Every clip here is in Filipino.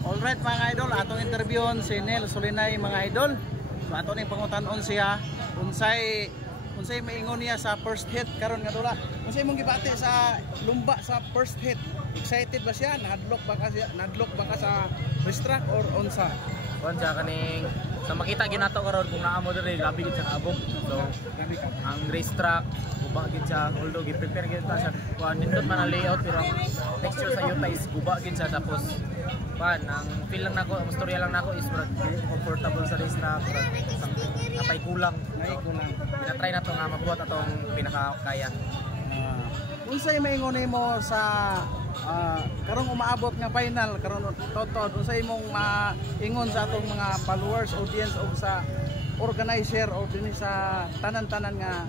Alright mga idol, atong interviewon si Nel Solinay mga idol. So ato ning pangutan-on siya unsay maingon niya sa first hit karon nga dula. Unsay imong gibati sa lumba sa first hit? Excited ba siya? Nadlock ba ka sa racetrack or unsa? Kuan siya kaning sa makita ginato karon kung naa mo diri labi gid sa kaabog. So ang racetrack guba gid siya, although gi-prepare gid ta sa kuan nindot man ang layout pero ang texture sa yuta is guba gid siya tapos pan ang feel lang nako, ang storya lang nako is comfortable sa racetrack, napay kulang. Ina-try na to nga mabuhat atong pinakakaya. Unsay maingon nimo sa karong umaabot nga final karon totod unsay imong ingon sa atong mga followers, audience o sa organizer o dinhi sa tanan-tanan nga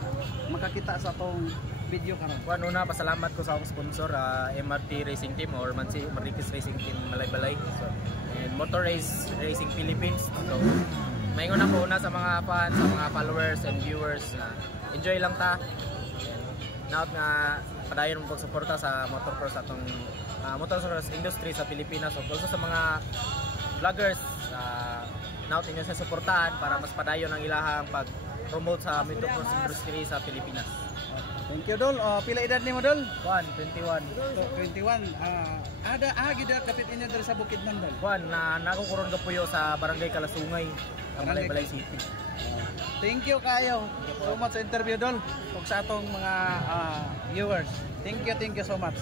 makakita sa atong video karon? Kuan una pasalamat ko sa akong sponsor MRT Racing Team or Marikis Racing Team Malaybalay. So and Motor Race Racing Philippines. So maingon ako una sa mga fans, sa mga followers and viewers na enjoy lang ta. Naot nga padayon mo pagsuporta sa motocross atong motocross industry sa Pilipinas, so also sa mga vloggers naot inyo sa suportahan para mas padayon ang ilahang pag-promote sa motocross industry sa Pilipinas. Thank you Dol. Pila edad nimo Dol? 21. So, 21. Gid kapit inyo diri sa Bukidnon Dol. Na nakukuron kapuyo sa Barangay Kalasungay, Malaybalay City. Thank you kayo so much sa interview Dol ug sa atong mga viewers. Thank you so much.